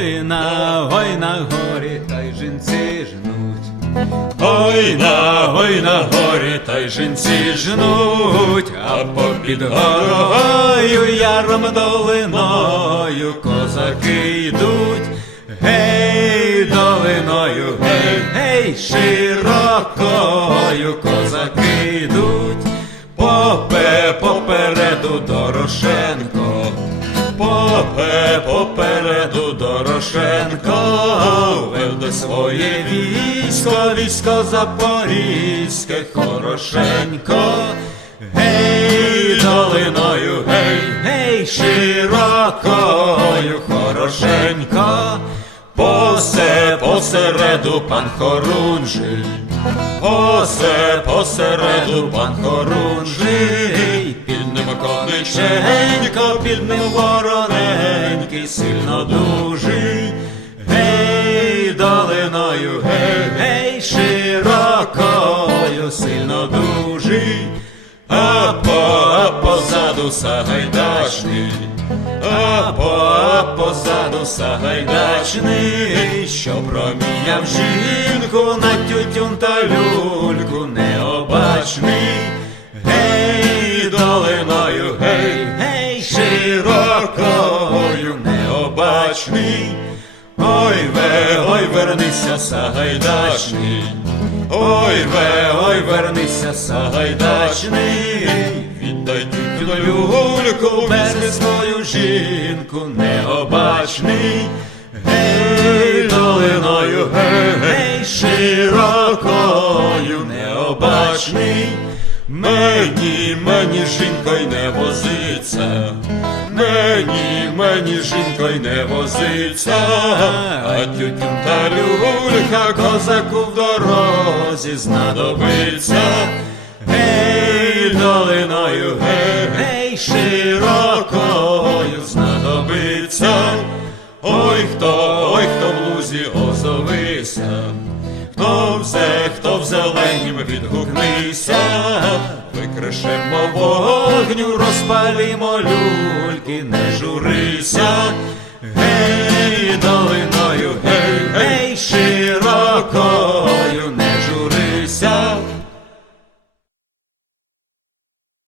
Ой на, ой на горі, та й жінці жнуть. Ой на, ой на горі, та й жінці жнуть, а попід горою яром долиною козаки йдуть. Гей, долиною, гей, гей, широкою козаки йдуть. Попе попереду Дорошенко. Попе попереду Дорошенко вел до своє військо, військо Запорізьке, хорошенько. Гей, долиною, гей, гей, широкою, хорошенько. Посе посереду пан Хорунжий, Посе посереду пан Хорунжий, під ним кониченько, під вороненький, сильно дужий. Гей, гей, гей, широкою, сильно дужий. А по, а позаду Сагайдачний, а по, а позаду Сагайдачний, що проміняв жінку на тютюн та люльку необачний. Гей, долиною, гей, гей, широкою, необачний. Ой ве, ой, вернися, Сагайдачний. Ой ве, ой, вернися, Сагайдачний. Віддай тютю люльку, везли свою жінку, необачний. Гей, долиною, гей, широкою, необачний. Мені, мені жінко й не возиться, мені, мені жінко й не возиться, а тютюн та люлька козаку в дорозі знадобиться. Гей, долиною, гей, гей, широкою знадобиться. Ой, хто, ой, хто в лузі озовися, хто взе, хто в зеленім Згуртуйся, викришемо вогню, розпалімо люльки, не журися. Гей!